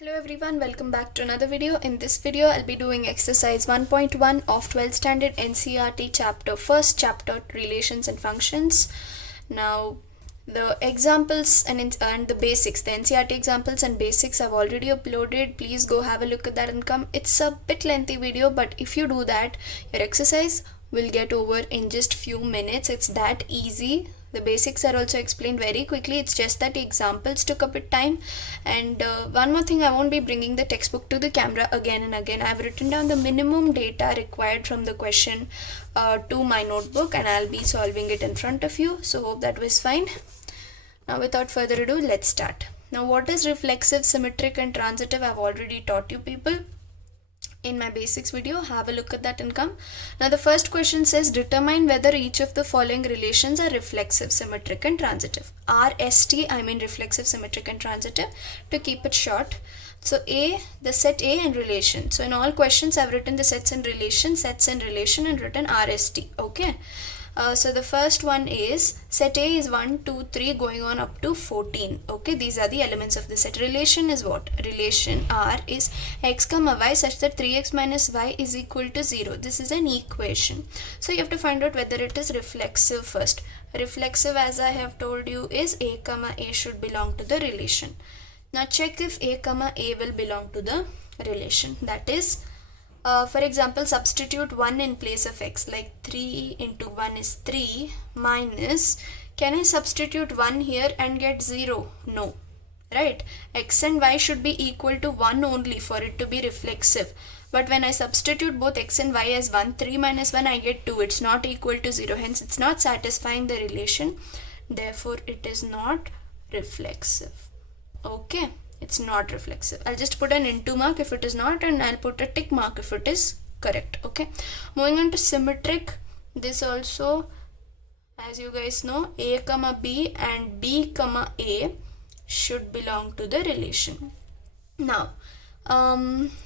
Hello everyone, welcome back to another video. In this video, I'll be doing exercise 1.1 of 12th standard NCERT chapter, first chapter, relations and functions. Now, the examples and the basics, the NCERT examples and basics I've already uploaded. Please go have a look at that and come. It's a bit lengthy video, but if you do that, your exercise will get over in just few minutes. It's that easy. The basics are also explained very quickly. It's just that the examples took a bit time. And one more thing, I won't be bringing the textbook to the camera again and again. I've written down the minimum data required from the question to my notebook, and I'll be solving it in front of you. So hope that was fine. Now without further ado, let's start. Now what is reflexive, symmetric and transitive? I've already taught you people in my basics video. Have a look at that and come. Now the first question says, determine whether each of the following relations are reflexive, symmetric and transitive. RST, I mean reflexive, symmetric and transitive, to keep it short. So A, the set A and relation. So in all questions I've written the sets and relation, and written RST. Okay. So the first one is set A is 1, 2, 3 going on up to 14. Okay, these are the elements of the set. Relation is what? Relation R is x comma y such that 3x minus y is equal to 0. This is an equation. So you have to find out whether it is reflexive first. Reflexive, as I have told you, is A comma A should belong to the relation. Now check if A comma A will belong to the relation. That is, for example, substitute 1 in place of x, like 3 into 1 is 3 minus, can I substitute 1 here and get 0? No, right? X and y should be equal to 1 only for it to be reflexive. But when I substitute both x and y as 1, 3 minus 1, I get 2. It's not equal to 0. Hence, it's not satisfying the relation. Therefore, it is not reflexive. Okay. It's not reflexive. I'll just put an into mark if it is not, and I'll put a tick mark if it is correct. Okay. Moving on to symmetric. This also, as you guys know, A comma B and B comma A should belong to the relation. Now,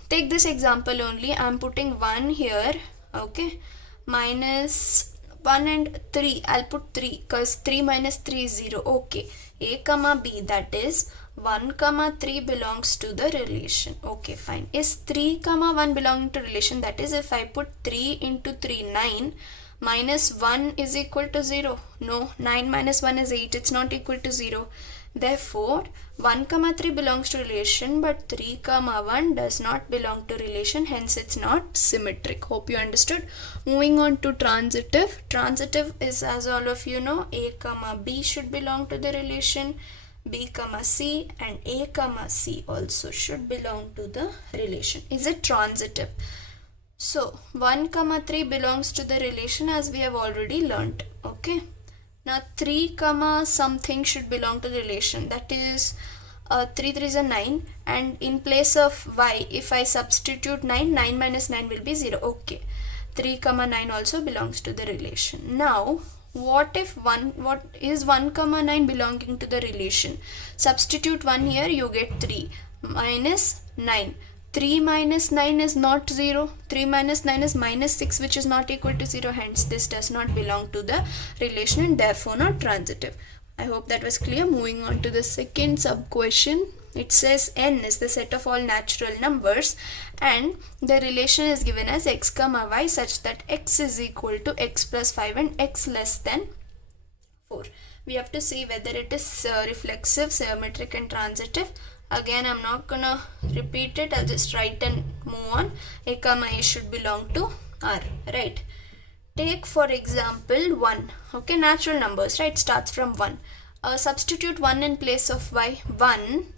take this example only. I'm putting 1 here. Okay. Minus 1 and 3. I'll put 3 because 3 minus 3 is 0. Okay. A comma B, that is 1 comma 3 belongs to the relation. Okay, fine. Is 3 comma 1 belonging to relation? That is, if I put 3 into 3, 9 minus 1 is equal to 0. No, 9 minus 1 is 8. It's not equal to 0. Therefore, 1 comma 3 belongs to relation, but 3 comma 1 does not belong to relation. Hence, it's not symmetric. Hope you understood. Moving on to transitive. Transitive is, as all of you know, A comma B should belong to the relation. B comma C and A comma C also should belong to the relation. Is it transitive? So 1 comma 3 belongs to the relation, as we have already learnt. Okay. Now 3 comma something should belong to the relation. That is 3 3 is a 9, and in place of y, if I substitute 9, 9 minus 9 will be 0. Okay. 3 comma 9 also belongs to the relation. Now what is 1 comma 9 belonging to the relation? Substitute 1 here, you get 3 minus 9. 3 minus 9 is not 0. 3 minus 9 is minus 6, which is not equal to 0. Hence, this does not belong to the relation and therefore not transitive. I hope that was clear. Moving on to the second sub question. It says n is the set of all natural numbers and the relation is given as x comma y such that x is equal to x plus 5 and x less than 4. We have to see whether it is reflexive, symmetric and transitive. Again, I'm not gonna repeat it. I'll just write and move on. A comma A should belong to R, right? Take for example 1. Okay, natural numbers, right? Starts from 1. Substitute 1 in place of y. 1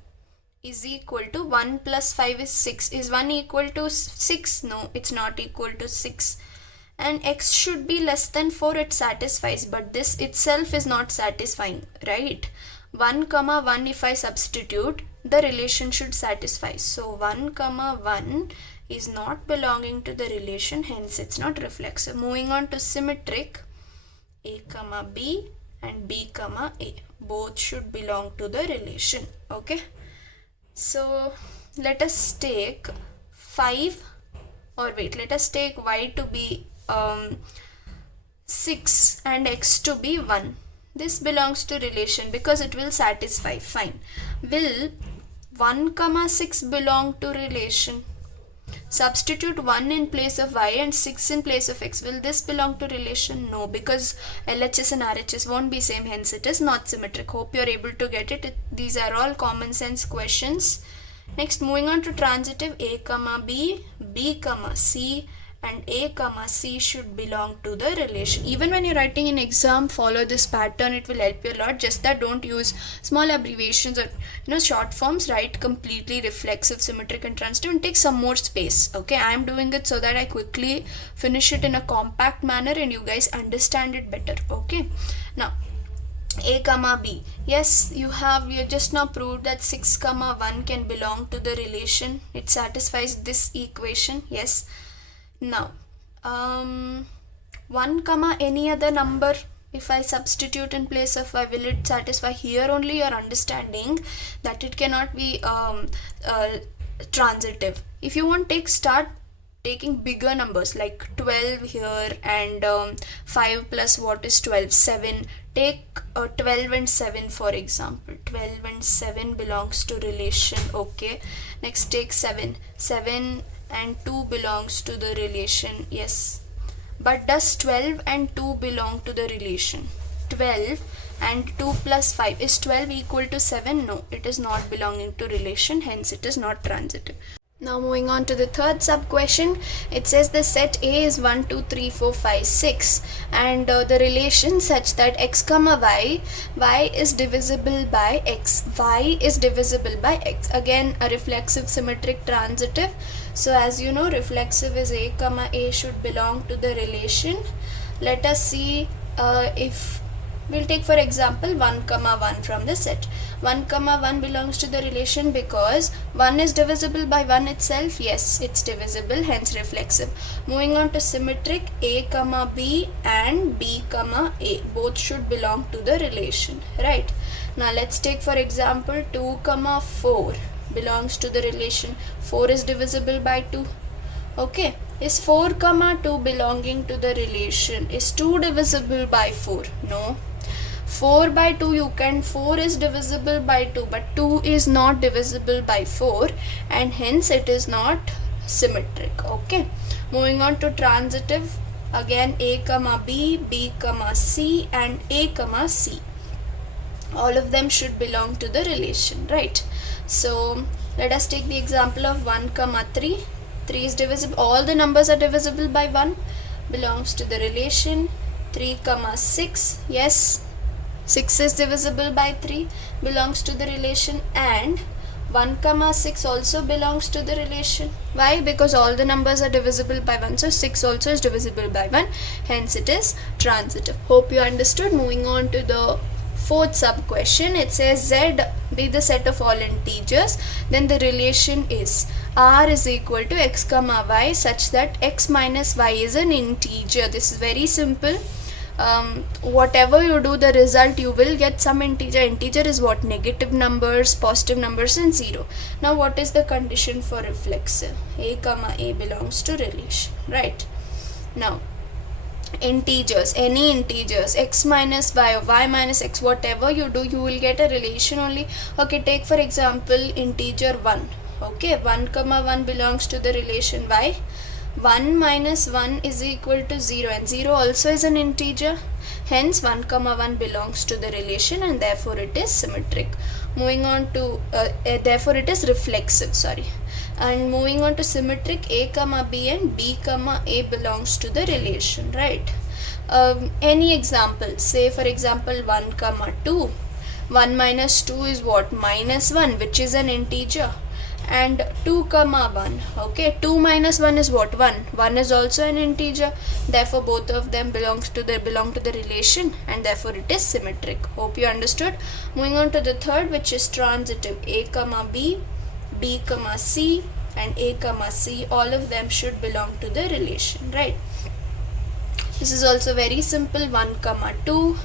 is equal to 1 plus 5 is 6. Is 1 equal to 6? No, it's not equal to 6. And x should be less than 4. It satisfies, but this itself is not satisfying, right? 1 comma 1, if I substitute, the relation should satisfy. So 1 comma 1 is not belonging to the relation, hence it's not reflexive. Moving on to symmetric. A comma B and B comma A, both should belong to the relation. Okay. So let us take 5, or wait, let us take y to be 6 and x to be 1. This belongs to relation because it will satisfy. Fine. Will 1 comma 6 belong to relation. Substitute 1 in place of y and 6 in place of x. Will this belong to relation? No, because LHS and RHS won't be same, hence it is not symmetric. Hope you are able to get it. These are all common sense questions. Next, moving on to transitive, a comma b, b comma c, and a comma c should belong to the relation. Even when you're writing in exam, follow this pattern. It will help you a lot. Just that don't use small abbreviations or short forms. Write completely reflexive, symmetric, and transitive, and take some more space. Okay, I am doing it so that I quickly finish it in a compact manner and you guys understand it better. Okay, now a comma b. Yes, you just now proved that 6 comma 1 can belong to the relation. It satisfies this equation. Yes. Now 1 comma any other number, if I substitute in place of y, will it satisfy? Here only you are understanding that it cannot be transitive. If you want, start taking bigger numbers like 12 here and 5 plus what is 12? 7. Take 12 and 7 for example. 12 and 7 belongs to relation. Okay, next take 7 and 2 belongs to the relation. Yes, but does 12 and 2 belong to the relation? 12 and 2 plus 5, is 12 equal to 7? No, it is not belonging to relation, hence it is not transitive. Now moving on to the third sub question, it says the set A is 1, 2, 3, 4, 5, 6 and the relation such that x comma y is divisible by x, y is divisible by x. Again a reflexive, symmetric, transitive. So as you know, reflexive is a comma a should belong to the relation. Let us see if we'll take for example 1 comma 1 from the set. 1 comma 1 belongs to the relation because 1 is divisible by 1 itself. Yes, it's divisible, hence reflexive. Moving on to symmetric, a comma b and b comma a both should belong to the relation, right? Now let's take for example 2 comma 4 belongs to the relation. 4 is divisible by 2. Okay, is 4 comma 2 belonging to the relation? Is 2 divisible by 4? No. 4 by 2 you can, 4 is divisible by 2 but 2 is not divisible by 4 and hence it is not symmetric. Okay, moving on to transitive, again a comma b, b comma c and a comma c, all of them should belong to the relation, right? So let us take the example of 1 comma 3. 3 is divisible, all the numbers are divisible by 1, belongs to the relation. 3 comma 6, yes, 6 is divisible by 3, belongs to the relation, and 1 comma 6 also belongs to the relation. Why? Because all the numbers are divisible by 1, so 6 also is divisible by 1, hence it is transitive. Hope you understood. Moving on to the fourth sub question, it says z be the set of all integers, then the relation is r is equal to x comma y such that x minus y is an integer. This is very simple. Whatever you do, the result you will get some integer. Integer is what? Negative numbers, positive numbers and 0. Now what is the condition for reflexive? A comma a belongs to relation, right? Now integers, any integers, x minus y or y minus x, whatever you do, you will get a relation only. Okay, take for example integer 1. Okay, 1 comma 1 belongs to the relation y. 1 minus 1 is equal to 0 and 0 also is an integer, hence 1 comma 1 belongs to the relation and therefore it is symmetric. Moving on to therefore it is reflexive, sorry. And moving on to symmetric, a comma b and b comma a belongs to the relation, right? Any example, say for example 1 comma 2. 1 minus 2 is what? Minus 1, which is an integer. And 2 comma 1, okay, 2 minus 1 is what? 1. 1 is also an integer, therefore both of them belong to the relation and therefore it is symmetric. Hope you understood. Moving on to the third, which is transitive, a comma b, b comma c and a comma c, all of them should belong to the relation, right? This is also very simple. 1 comma 2,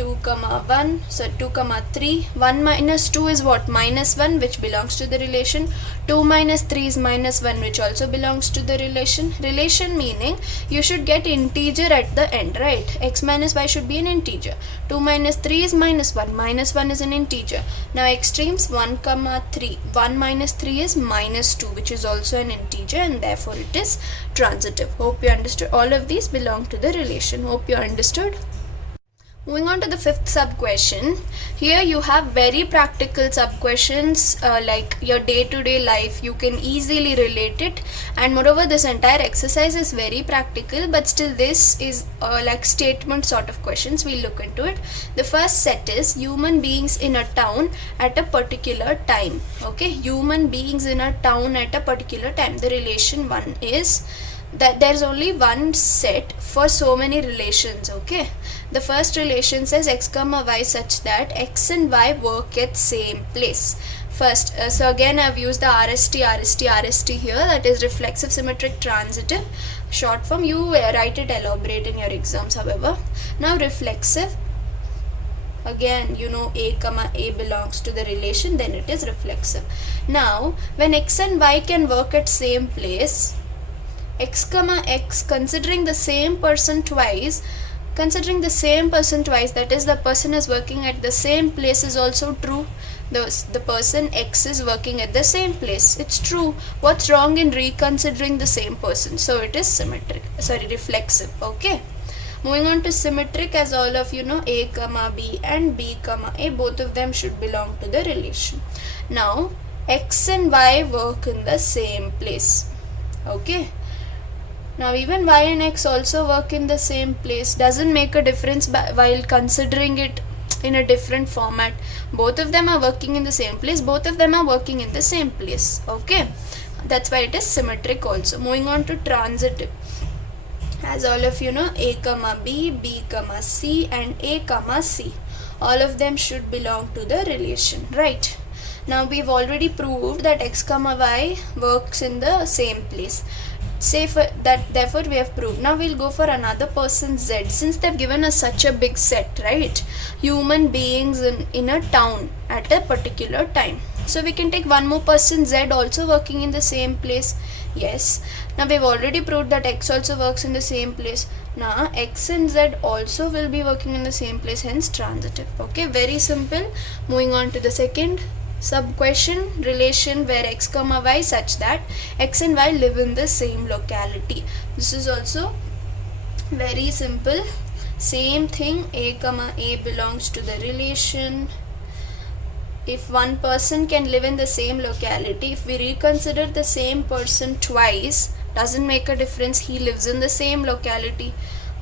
2 comma 1, so 2 comma 3. 1 minus 2 is what? Minus 1, which belongs to the relation. 2 minus 3 is minus 1, which also belongs to the relation. Relation meaning you should get integer at the end, right? X minus y should be an integer. 2 minus 3 is minus 1. Minus 1 is an integer. Now extremes 1 comma 3. 1 minus 3 is minus 2, which is also an integer, and therefore it is transitive. Hope you understood. All of these belong to the relation. Hope you understood. Moving on to the fifth sub question. Here you have very practical sub questions like your day-to-day life. You can easily relate it, and moreover this entire exercise is very practical, but still this is like statement sort of questions. We'll look into it. The first set is human beings in a town at a particular time. Okay, human beings in a town at a particular time. The relation 1 is that there's only one set for so many relations. Okay, the first relation says x comma y such that x and y work at same place. First, so again I've used the RST here, that is reflexive, symmetric, transitive. Short form, you write it, elaborate in your exams however. Now reflexive, again you know a comma a belongs to the relation, then it is reflexive. Now when x and y can work at same place, x comma x, considering the same person twice, that is the person is working at the same place, is also true. The person x is working at the same place, it's true. What's wrong in reconsidering the same person? So it is reflexive. Okay, moving on to symmetric. As all of you know, a comma b and b comma a, both of them should belong to the relation. Now x and y work in the same place. Okay, now even y and x also work in the same place. Doesn't make a difference while considering it in a different format. Both of them are working in the same place. Both of them are working in the same place. Okay, that's why it is symmetric also. Moving on to transitive. As all of you know, a comma b, b comma c and a comma c, all of them should belong to the relation, right? Now we've already proved that x comma y works in the same place. Therefore we have proved. Now we'll go for another person z, since they've given us such a big set, right? Human beings in a town at a particular time. So we can take one more person z also working in the same place. Yes, now we've already proved that x also works in the same place. Now x and z also will be working in the same place, hence transitive. Okay, very simple. Moving on to the second sub question, relation where x comma y such that x and y live in the same locality. This is also very simple. Same thing, a comma a belongs to the relation. If one person can live in the same locality, if we reconsider the same person twice, doesn't make a difference, he lives in the same locality.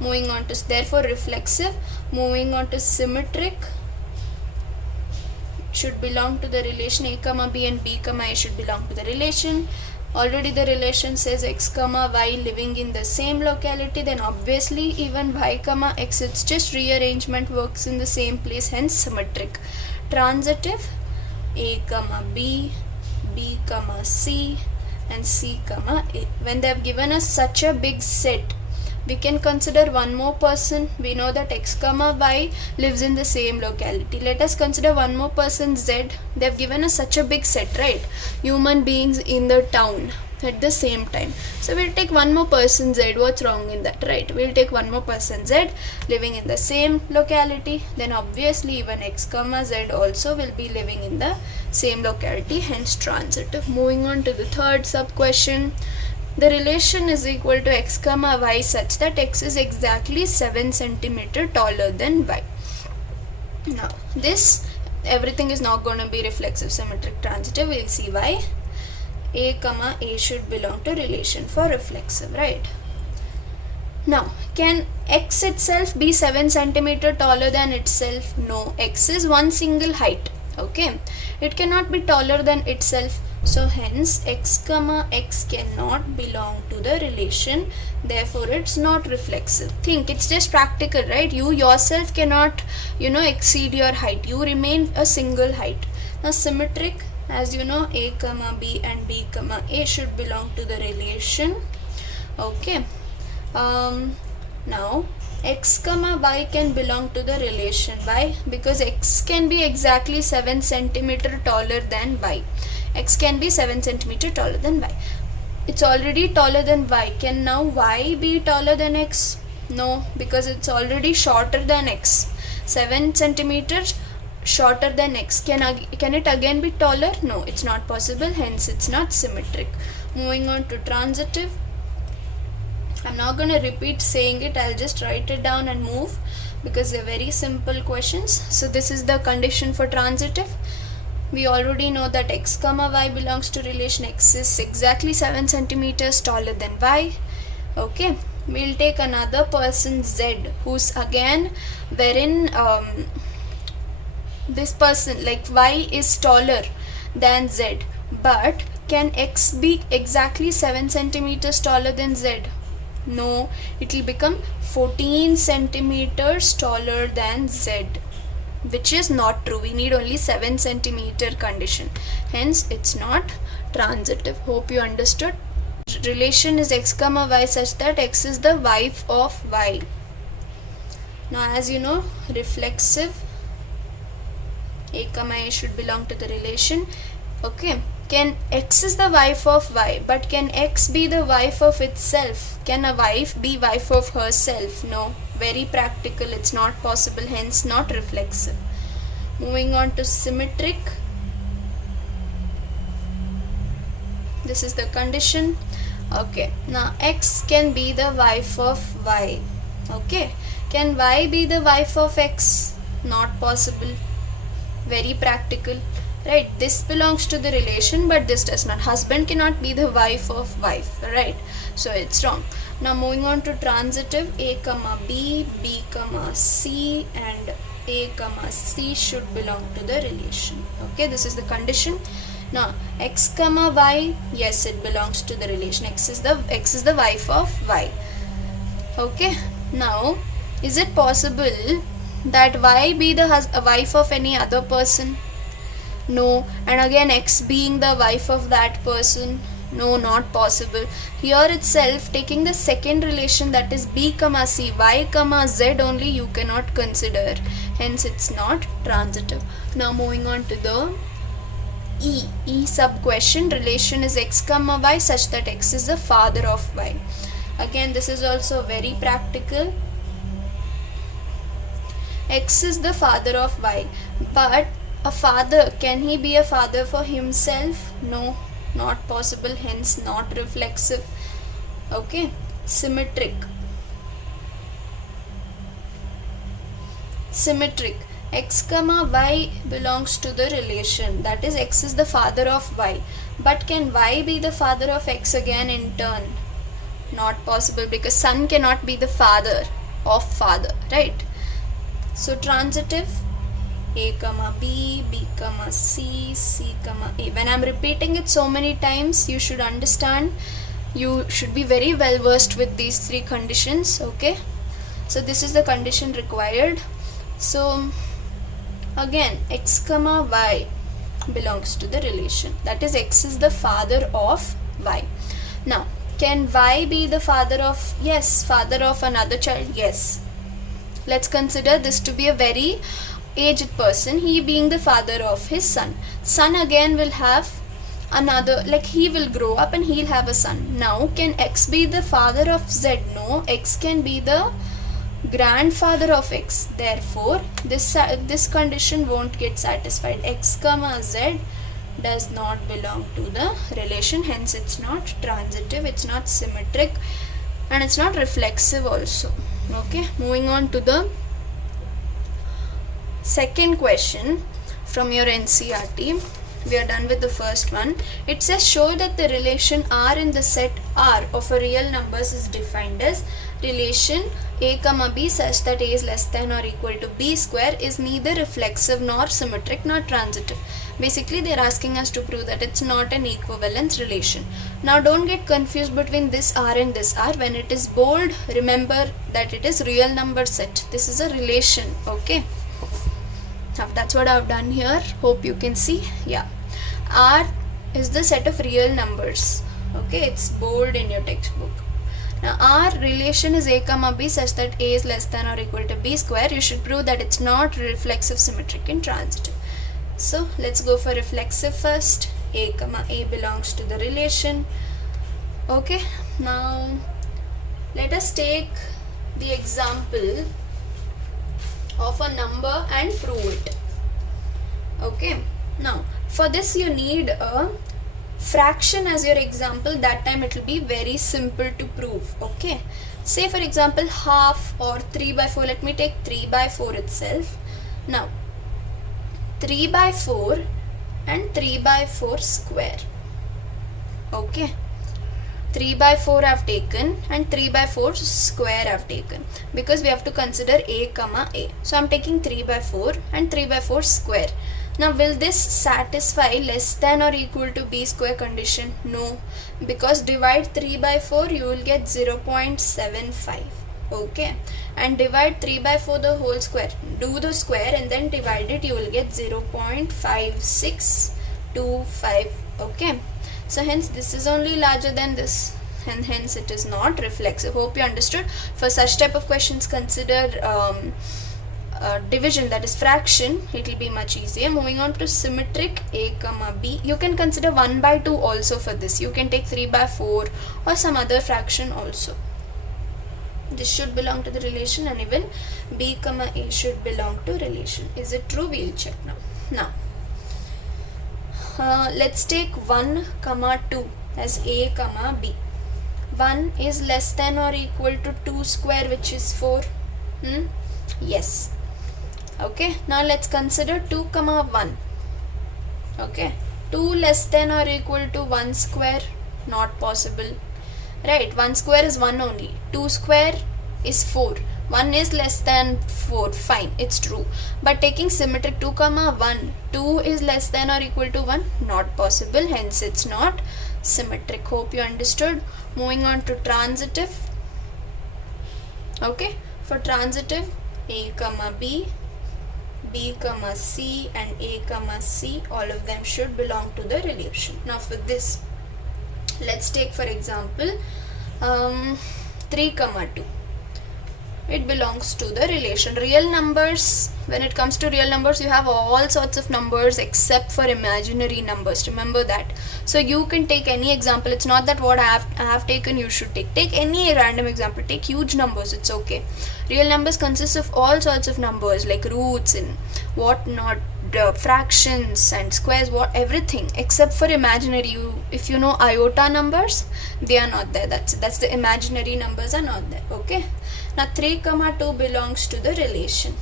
Moving on to, therefore reflexive. Moving on to symmetric, should belong to the relation. A comma b and b comma a should belong to the relation. Already the relation says x comma y living in the same locality, then obviously even y comma x, it's just rearrangement, works in the same place, hence symmetric. Transitive, a comma b, b comma c and c comma a. When they have given us such a big set, we can consider one more person. We know that x comma y lives in the same locality. Let us consider one more person z. They have given us such a big set, right? Human beings in the town at the same time. So we'll take one more person z. What's wrong in that, right? We'll take one more person z living in the same locality. Then obviously even x comma z also will be living in the same locality, hence transitive. Moving on to the third sub question. The relation is equal to x comma y such that x is exactly 7 cm taller than y. Now this, everything is not going to be reflexive, symmetric, transitive. We'll see why. A comma a should belong to relation for reflexive, right? Now can x itself be 7 cm taller than itself? No, x is one single height. Okay, it cannot be taller than itself. So hence x comma x cannot belong to the relation, therefore it's not reflexive. Think, it's just practical, right? You yourself cannot, exceed your height. You remain a single height. Now symmetric, as you know, a comma b and b comma a should belong to the relation. Okay, now x comma y can belong to the relation. Why? Because x can be exactly 7 centimeter taller than y. X can be 7 centimeter taller than y. It's already taller than y. Can now y be taller than x? No, because it's already shorter than x. 7 centimeters shorter than x. Can it again be taller? No, it's not possible. Hence, it's not symmetric. Moving on to transitive. I'm not going to repeat saying it. I'll just write it down and move because they're very simple questions. So this is the condition for transitive. We already know that x comma y belongs to relation x is exactly 7 centimeters taller than y. Okay, we'll take another person z, who's again wherein this person, like y is taller than z, but can x be exactly 7 centimeters taller than z? No, it will become 14 centimeters taller than z, which is not true. We need only 7 centimeter condition. Hence, it's not transitive. Hope you understood. Relation is x comma y such that x is the wife of y. Now, as you know, reflexive, a comma a should belong to the relation. Okay. Can x is the wife of y, but can x be the wife of itself? Can a wife be wife of herself? No. Very practical, it's not possible, hence not reflexive. Moving on to symmetric. This is the condition. Okay, now x can be the wife of y. Okay, can y be the wife of x? Not possible. Very practical. Right, this belongs to the relation, but this does not. Husband cannot be the wife of wife, right? So it's wrong. Now moving on to transitive, a comma b, b comma c, and a comma c should belong to the relation. Okay, this is the condition. Now x comma y, yes, it belongs to the relation. X is the wife of y. Okay, now is it possible that y be the wife of any other person? No. And again x being the wife of that person? No, not possible. Here itself, taking the second relation, that is b comma c, y comma z only, you cannot consider. Hence it's not transitive. Now moving on to the E sub question. Relation is x comma y such that x is the father of y. Again, this is also very practical. X is the father of y, but a father, can he be a father for himself? No, not possible, hence not reflexive. Okay, symmetric. Symmetric. X comma y belongs to the relation, that is x is the father of y, but can y be the father of x again in turn? Not possible, because son cannot be the father of father, right? So transitive, a comma b, b comma c, c comma a. When I'm repeating it so many times, you should understand, you should be very well versed with these three conditions. Okay, so this is the condition required. So again, x comma y belongs to the relation, that is x is the father of y. Now can y be the father of, yes, father of another child? Yes. Let's consider this to be a very aged person, he being the father of his son. Son again will have another, like he will grow up and he'll have a son. Now can x be the father of z? No, x can be the grandfather of x. Therefore this condition won't get satisfied. X comma z does not belong to the relation, hence it's not transitive, it's not symmetric, and it's not reflexive also. Okay, moving on to the second question from your NCERT. We are done with the first one. It says show that the relation R in the set R of a real numbers is defined as relation a comma b such that a is less than or equal to b square is neither reflexive nor symmetric nor transitive. Basically they are asking us to prove that it's not an equivalence relation. Now don't get confused between this R and this R. When it is bold, remember that it is real number set. This is a relation. Okay, now that's what I've done here. Hope you can see. Yeah, R is the set of real numbers. Okay, it's bold in your textbook. Now our relation is a comma b such that a is less than or equal to b square. You should prove that it's not reflexive, symmetric and transitive. So let's go for reflexive first. A comma a belongs to the relation. Okay, now let us take the example of a number and prove it. Okay, now for this you need a fraction as your example. That time it will be very simple to prove. Okay, say for example half or 3 by 4. Let me take 3 by 4 itself. Now 3 by 4 and 3 by 4 square. Okay, 3 by 4 I have taken and 3 by 4 square I have taken, because we have to consider a comma a. So I am taking 3 by 4 and 3 by 4 square. Now will this satisfy less than or equal to b square condition? No, because divide 3 by 4 you will get 0.75. Okay, and divide 3 by 4 the whole square. Do the square and then divide it, you will get 0.5625. Okay, so hence this is only larger than this, and hence it is not reflexive. Hope you understood. For such type of questions, consider division, that is fraction. It will be much easier. Moving on to symmetric, a comma b. You can consider 1 by 2 also for this. You can take 3 by 4 or some other fraction also. This should belong to the relation, and even b comma a should belong to relation. Is it true? We'll check now. Let's take 1 comma 2 as a comma b. 1 is less than or equal to 2 square, which is 4. Yes. Okay, now let's consider 2 comma 1. Okay, 2 less than or equal to 1 square, not possible, right? 1 square is 1 only. 2 square is 4. 1 is less than 4, fine, it's true. But taking symmetric 2 comma 1, 2 is less than or equal to 1, not possible, hence it's not symmetric. Hope you understood. Moving on to transitive. Okay, for transitive, a comma b, b comma c and a comma c, all of them should belong to the relation. Now for this, let's take for example 3 comma 2. It belongs to the relation. Real numbers, when it comes to real numbers, you have all sorts of numbers except for imaginary numbers. Remember that. So you can take any example. It's not that what I have taken you should take. Take any random example. Take huge numbers. It's okay. Real numbers consist of all sorts of numbers like roots and whatnot, fractions and squares, everything except for imaginary. If you know iota numbers, they are not there. That's the imaginary numbers are not there. Okay. Now 3 comma 2 belongs to the relation.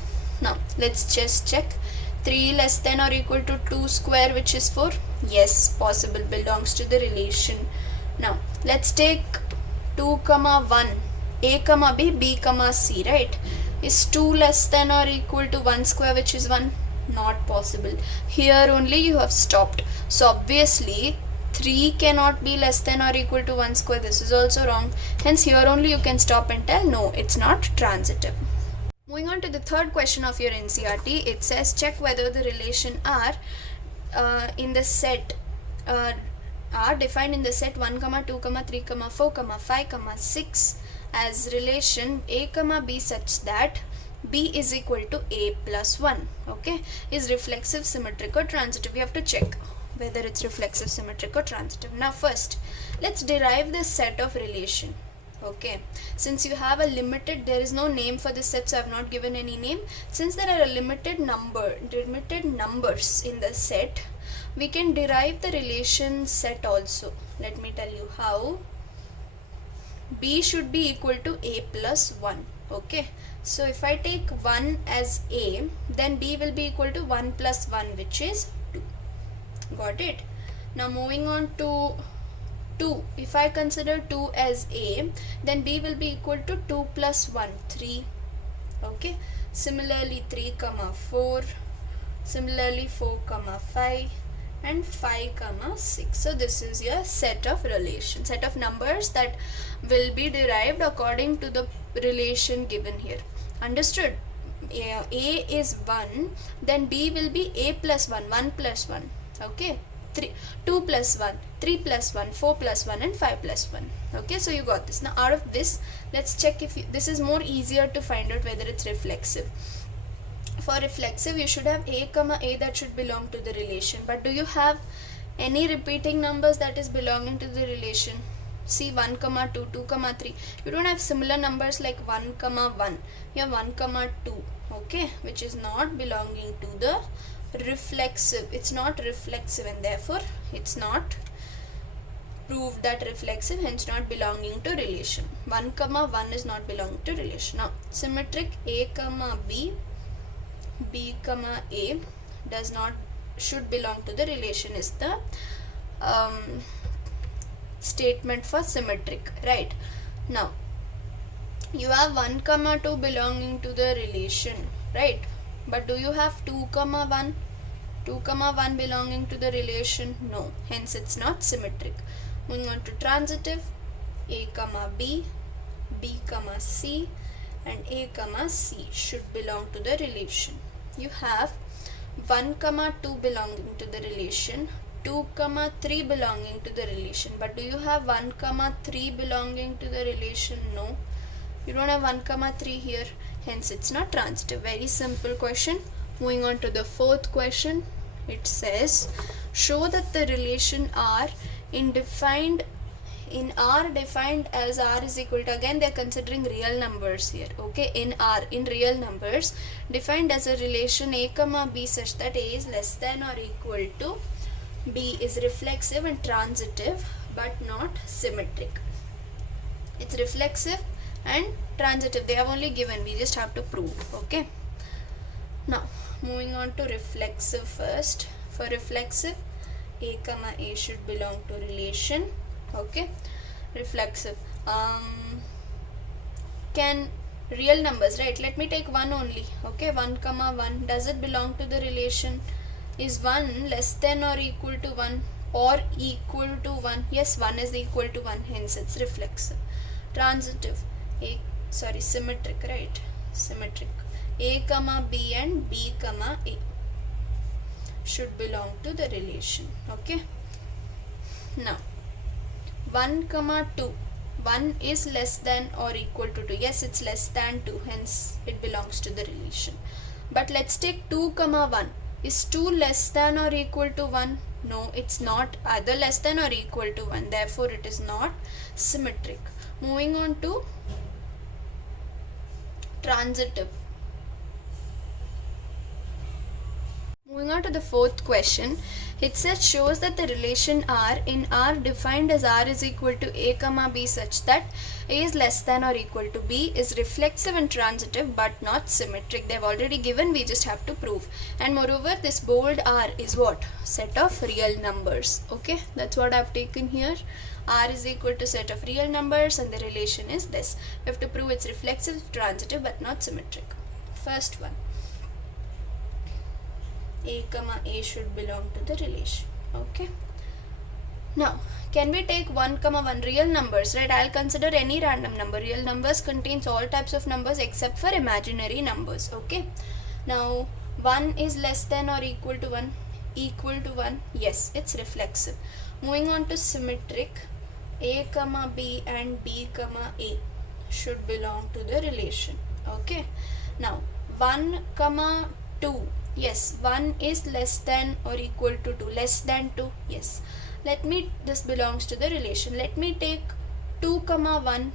Now let's just check. 3 less than or equal to 2 square, which is 4. Yes, possible, belongs to the relation. Now let's take 2 comma 1. A comma b, b comma c, right? Is 2 less than or equal to 1 square, which is 1? Not possible. Here only you have stopped. So obviously 3 cannot be less than or equal to 1 square. This is also wrong. Hence here only you can stop and tell no, it's not transitive. Moving on to the third question of your NCERT, it says check whether the relation R in the set are defined in the set 1 comma 2 comma 3 comma 4 comma 5 comma 6 as relation a comma b such that b is equal to a plus 1. Okay, is reflexive, symmetric or transitive. We have to check whether it's reflexive, symmetric or transitive. Now first, let's derive this set of relation. Okay, since you have a limited, there is no name for this set, so I have not given any name. Since there are a limited numbers in the set, we can derive the relation set also. Let me tell you how. B should be equal to a plus 1. Okay, so if I take 1 as a, then b will be equal to 1 plus 1, which is 2. Got it? Now moving on to 2. If I consider 2 as a, then b will be equal to 2 plus 1, 3. Okay, similarly 3 comma 4, similarly 4 comma 5 and 5 comma 6. So this is your set of relations, set of numbers that will be derived according to the relation given here. Understood? A is 1, then b will be a plus 1, 1 plus 1. Okay, 2 plus 1, 3 plus 1, 4 plus 1 and 5 plus 1. Okay, so you got this. Now out of this, let's check if this is more easier to find out whether it's reflexive. For reflexive, you should have a comma a that should belong to the relation. But do you have any repeating numbers that is belonging to the relation? See 1 comma 2, 2 comma 3. You don't have similar numbers like 1 comma 1. You have 1 comma 2. Okay, which is not belonging to the reflexive. It's not reflexive and therefore it's not proved that reflexive, hence not belonging to relation. 1 comma 1 is not belonging to relation. Now symmetric a comma b, b comma a should belong to the relation is the statement for symmetric, right? Now you have 1 comma 2 belonging to the relation, right? But do you have 2 comma 1? 2 comma 1 belonging to the relation? No, hence it's not symmetric. Moving on to transitive, a comma b, b comma c and a comma c should belong to the relation. You have 1 comma 2 belonging to the relation, 2 comma 3 belonging to the relation. But do you have 1 comma 3 belonging to the relation? No, you don't have 1 comma 3 here, hence it's not transitive. Very simple question. Moving on to the fourth question, it says show that the relation R defined as R is equal to, again they are considering real numbers here, okay, in real numbers defined as a relation a comma b such that a is less than or equal to b is reflexive and transitive but not symmetric. It's reflexive and transitive, they have only given, we just have to prove. Okay, now moving on to reflexive first. For reflexive, a comma a should belong to relation. Okay, reflexive, can real numbers, right? Let me take 1 only. Okay, 1 comma 1, does it belong to the relation? Is 1 less than or equal to 1 or equal to 1? Yes, 1 is equal to 1, hence it's reflexive. Transitive, symmetric, right? Symmetric, a comma b and b comma a should belong to the relation. Okay, now 1 comma 2, 1 is less than or equal to 2. Yes, it's less than 2, hence it belongs to the relation. But let's take 2 comma 1. Is 2 less than or equal to 1? No, it's not either less than or equal to 1, therefore it is not symmetric. Moving on to transitive. Moving on to the fourth question, it says shows that the relation R in R defined as R is equal to a comma b such that a is less than or equal to b is reflexive and transitive but not symmetric. They have already given, we just have to prove. And moreover, this bold R is what? Set of real numbers. Okay, that's what I have taken here. R is equal to set of real numbers and the relation is this. We have to prove it's reflexive, transitive but not symmetric. First one, a comma a should belong to the relation. Okay, now can we take 1 comma 1 real numbers, right? I'll consider any random number. Real numbers contains all types of numbers except for imaginary numbers. Okay, now 1 is less than or equal to 1, equal to 1, yes, it's reflexive. Moving on to symmetric, a comma b and b comma a should belong to the relation. Okay, now 1 comma 2, yes, 1 is less than or equal to 2, less than 2, yes, this belongs to the relation. Let me take 2 comma 1.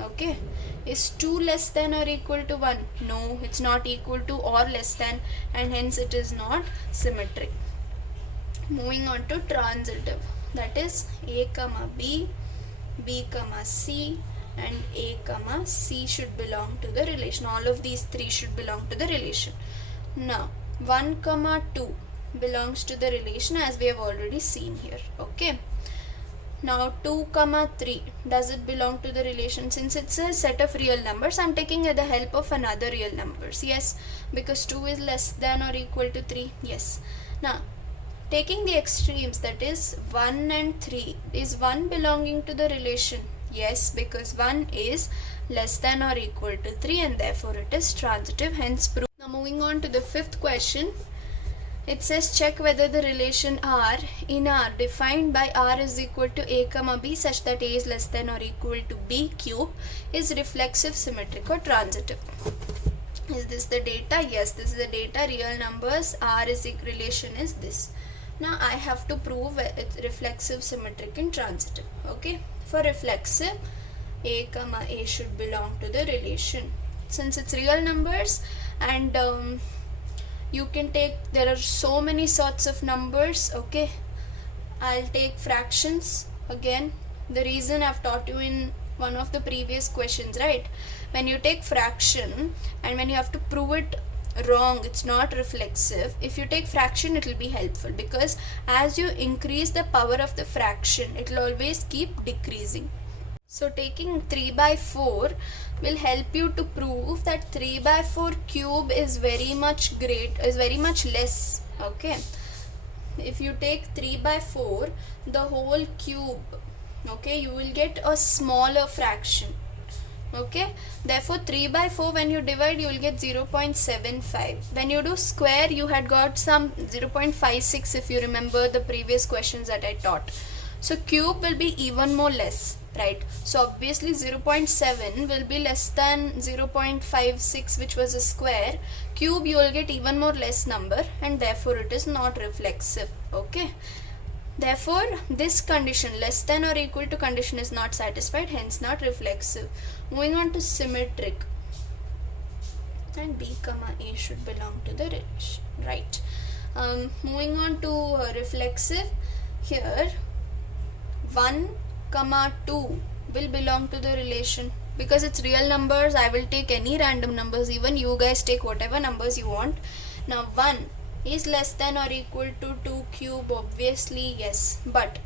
Okay, is 2 less than or equal to 1? No, it's not equal to or less than, and hence it is not symmetric. Moving on to transitive, that is a comma b, b comma c and a comma c should belong to the relation. All of these three should belong to the relation. Now 1 comma 2 belongs to the relation as we have already seen here. Okay, now 2 comma 3, does it belong to the relation? Since it's a set of real numbers, I'm taking the help of another real numbers. Yes, because 2 is less than or equal to 3. Yes, now taking the extremes, that is 1 and 3, is 1 belonging to the relation? Yes, because 1 is less than or equal to 3 and therefore it is transitive, hence proof. Now moving on to the fifth question, It says check whether the relation R in R defined by R is equal to A comma B such that A is less than or equal to B cube is reflexive, symmetric or transitive. Is this the data? Yes, this is the data. Real numbers, R is relation is this. Now I have to prove it's reflexive, symmetric and transitive. Okay. For reflexive, A comma A should belong to the relation. Since it's real numbers and you can take, there are so many sorts of numbers. Okay, I'll take fractions again. The reason I've taught you in one of the previous questions, right? When you take fraction and when you have to prove it wrong, it's not reflexive. If you take fraction, it will be helpful because as you increase the power of the fraction, it will always keep decreasing. So taking 3 by 4 will help you to prove that 3 by 4 cube is very much less. Okay, if you take 3 by 4 the whole cube, okay, you will get a smaller fraction. Okay, therefore 3 by 4 when you divide you will get 0.75. when you do square you had got some 0.56 if you remember the previous questions that I taught. So cube will be even more less, right? So obviously 0.7 will be less than 0.56 which was a square. Cube you will get even more less number and therefore it is not reflexive. Okay, therefore this condition, less than or equal to condition, is not satisfied, hence not reflexive. Moving on to symmetric, and B comma A should belong to the relation, right? Moving on to reflexive, here 1 comma 2 will belong to the relation because it's real numbers. I will take any random numbers, even you guys take whatever numbers you want. Now 1 is less than or equal to 2 cube, obviously yes, but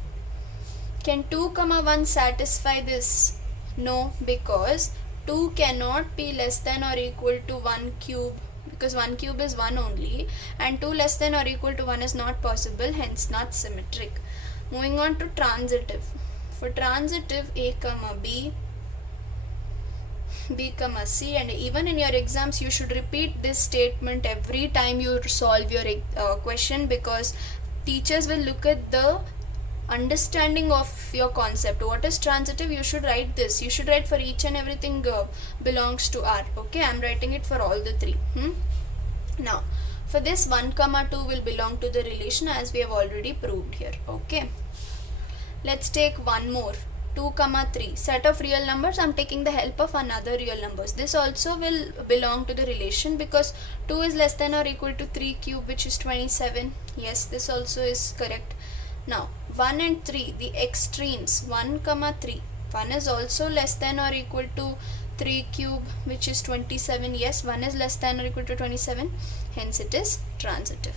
can 2 comma 1 satisfy this? No, because 2 cannot be less than or equal to 1 cube because 1 cube is 1 only and 2 less than or equal to 1 is not possible, hence not symmetric. Moving on to transitive. For transitive, A comma B, B comma C, and even in your exams you should repeat this statement every time you solve your question because teachers will look at the understanding of your concept. What is transitive? You should write this. You should write for each and everything belongs to R. Okay, I'm writing it for all the three. Now for this 1 comma 2 will belong to the relation as we have already proved here. Okay, let's take one more, 2 comma 3, set of real numbers. I'm taking the help of another real numbers. This also will belong to the relation because 2 is less than or equal to 3 cube which is 27. Yes, this also is correct. Now 1 and 3, the extremes, 1 comma 3, 1 is also less than or equal to 3 cube which is 27. Yes, 1 is less than or equal to 27, hence it is transitive.